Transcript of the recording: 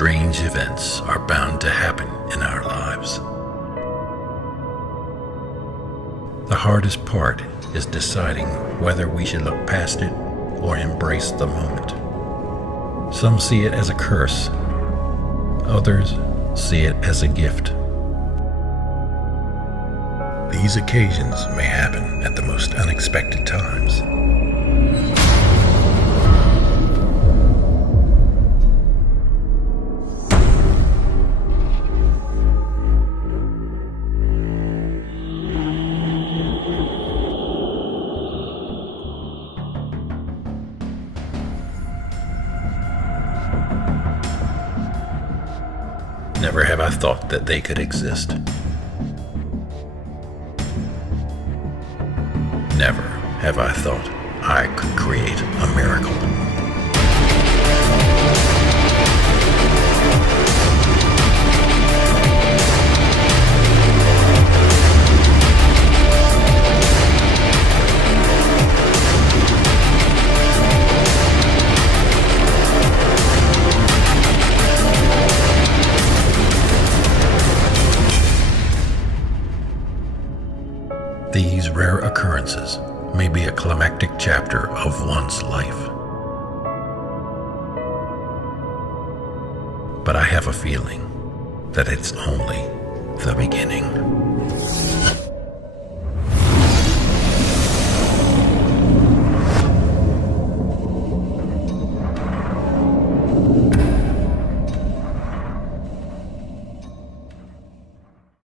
strange events are bound to happen in our lives. The hardest part is deciding whether we should look past it or embrace the moment. Some see it as a curse. Others see it as a gift. These occasions may happen at the most unexpected times. Never have I thought that they could exist. Never have I thought I could create a miracle. These rare occurrences may be a climactic chapter of one's life. But I have a feeling that it's only the beginning.